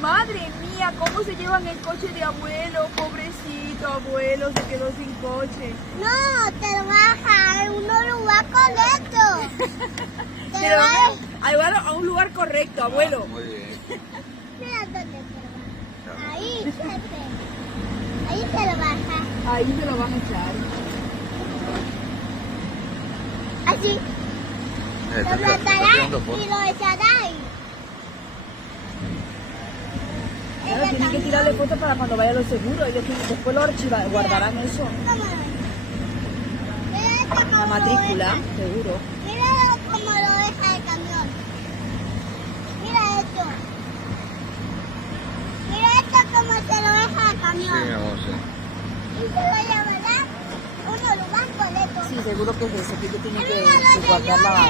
Madre mía, ¿cómo se llevan el coche de abuelo? Pobrecito abuelo, se quedó sin coche. No, te lo vas a dejar en un lugar correcto. Se lo van a llevar a un lugar correcto, abuelo. Muy bien. Mira dónde te lo vas. Ahí, fíjate. Ahí te lo bajas. Ahí se lo van a echar. Así. Lo Está plantarás tirando fotos. y lo echarás ahí. Claro, tienen que tirarle fotos para cuando vaya a los seguros. Ellos después lo archivan, guardarán eso. ¿Cómo lo ves? Mira esto como La lo matrícula, deja. seguro. Mira cómo lo deja el camión. Mira esto. Mira esto como se lo deja el Sí, camión. mi amor, sí. Y se lo llevará a un lugar correcto. Sí, seguro que es eso, que ellos tienen Mira los que guardar la